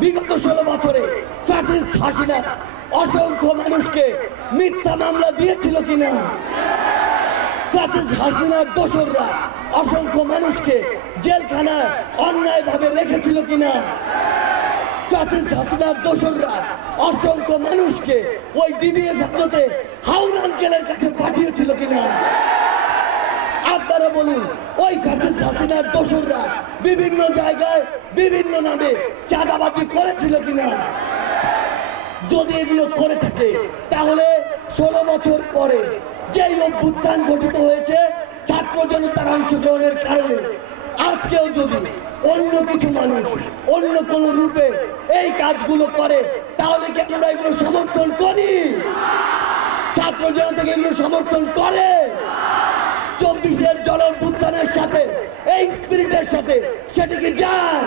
বিগত 16 বছরে ফ্যাসিস্ট হাসিনা অসংখ্য মানুষকে মিথ্যা মামলা দিয়েছিল কিনা? ফ্যাসিস্ট হাসিনার দোসররা অসংখ্য মানুষকে জেলখানায় অন্যায়ভাবে রেখেছিল কিনা? ফ্যাসিস্ট হাসিনার দোসররা অসংখ্য মানুষকে ওই ডিবিএ হাজতে হাউন আঙ্কেলের কাছে পাঠিয়েছিল কিনা? আপনারা বলুন, ওই ফ্যাসিস্ট হাসিনার দোসররা বিভিন্ন জায়গায় বিভিন্ন নামে চাঁদাবাজি করেছিল কিনা? যদি এগুলো করে থাকে তাহলে 16 বছর পরে যেই অভ্যুত্থান গঠিত হয়েছে ছাত্র জনতার অংশগ্রহণের কারণে, আজকেও যদি অন্য কিছু মানুষ অন্য কোন রূপে এই কাজগুলো করে তাহলে কি আমরা এগুলো সমর্থন করি? ছাত্র জনতাকে এগুলো সমর্থন করে? 24-এর গণঅভ্যুত্থানের সাথে এই স্পিরিটের সাথে সেটি কি যায়?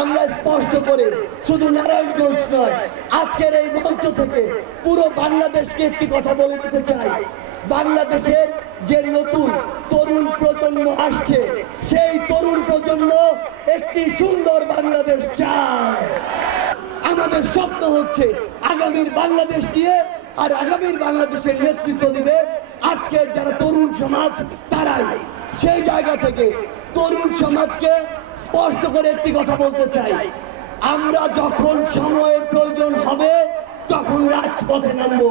আমরা স্পষ্ট করে শুধু নারায়ণগঞ্জ নয়, আজকের এই মঞ্চ থেকে পুরো বাংলাদেশকে একটি কথা বলে দিতে চাই। বাংলাদেশের যে নতুন তরুণ প্রজন্ম আসছে, সেই তরুণ প্রজন্ম একটি সুন্দর বাংলাদেশ চায়। আমাদের স্বপ্ন হচ্ছে আগামীর বাংলাদেশ নিয়ে, আর আগামীর বাংলাদেশের নেতৃত্ব দিবে আজকের যারা তরুণ সমাজ তারাই। সেই জায়গা থেকে তরুণ সমাজকে স্পষ্ট করে একটি কথা বলতে চাই, আমরা যখন সময়ের প্রয়োজন হবে তখন রাজপথে নামব।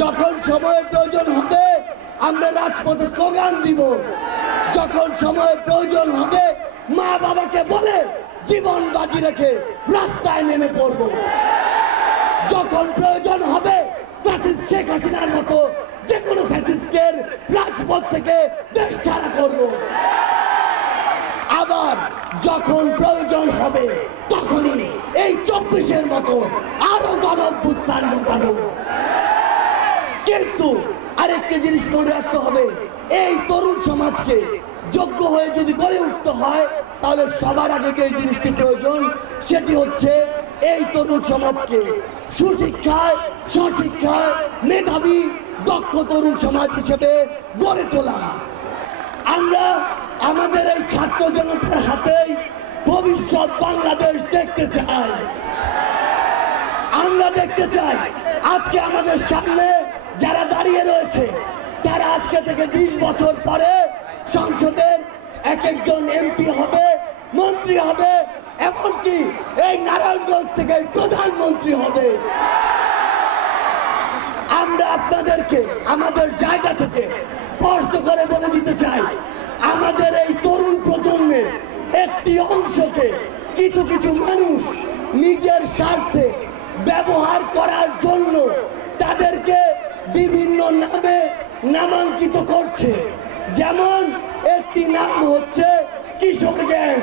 যখন সময়ের প্রয়োজন হবে আমরা রাজপথে স্লোগান দিব। যখন সময়ের প্রয়োজন হবে মা বাবাকে বলে জীবন বাজি রেখে রাস্তায় নেমে পড়ব। যখন প্রয়োজন হবে ফ্যাসিস্ট শেখ হাসিনার মতো যে কোনো ফ্যাসিস্টের রাজপথ থেকে দেশ ছাড়া করব। আবার যখন প্রয়োজন হবে তখনই এই 24-এর মতো আরো গণঅভ্যুত্থান ঘটাবো। কিন্তু আরেকটি জিনিস মনে রাখতে হবে, এই তরুণ সমাজকে যোগ্য হয়ে যদি গড়ে উঠতে হয় তাহলে সবার আগে যে জিনিসটি প্রয়োজন সেটি হচ্ছে এই তরুণ সমাজকে সুশিক্ষায় স্বশিক্ষায় মেধাবী দক্ষ তরুণ সমাজ হিসেবে গড়ে তোলা। আমরা আমাদের এই ছাত্র জনতার হাতেই ভবিষ্যৎ বাংলাদেশ দেখতে চাই। আমরা দেখতে চাই আজকে আমাদের সামনে যারা দাঁড়িয়ে রয়েছে তারা আজকে থেকে 20 বছর পরে সংসদের এক একজন এমপি হবে, মন্ত্রী হবে, এমনকি এই নারায়ণগঞ্জ থেকে প্রধানমন্ত্রী হবে। আমরা আপনাদেরকে আমাদের জায়গা থেকে স্পষ্ট করে বলে দিতে চাই, আমাদের এই তরুণ প্রজন্মের একটি অংশকে কিছু কিছু মানুষ নিজের স্বার্থে ব্যবহার করার জন্য তাদেরকে বিভিন্ন নামে নামাঙ্কিত করছে। যেমন একটি নাম হচ্ছে কিশোর গ্যাং।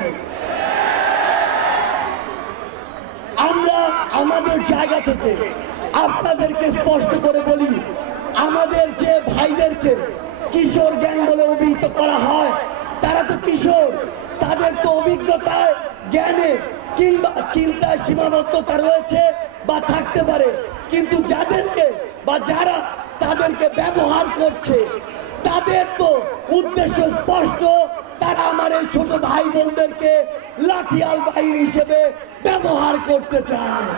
আমরা আমাদের জায়গা থেকে আপনাদেরকে স্পষ্ট করে বলি, আমাদের যে ভাইদেরকে কিশোর গ্যাং বলে অভিহিত করা হয় তারা তো কিশোর, তাদের তো অভিজ্ঞতায় জ্ঞানে কিংবা চিন্তায় সীমাবদ্ধতা রয়েছে বা থাকতে পারে, কিন্তু যাদেরকে বা যারা তাদেরকে ব্যবহার করছে তাদের তো উদ্দেশ্য স্পষ্ট, তারা আমার এই ছোট ভাই বোনদেরকে লাঠিয়াল বাহিনী হিসেবে ব্যবহার করতে চায়।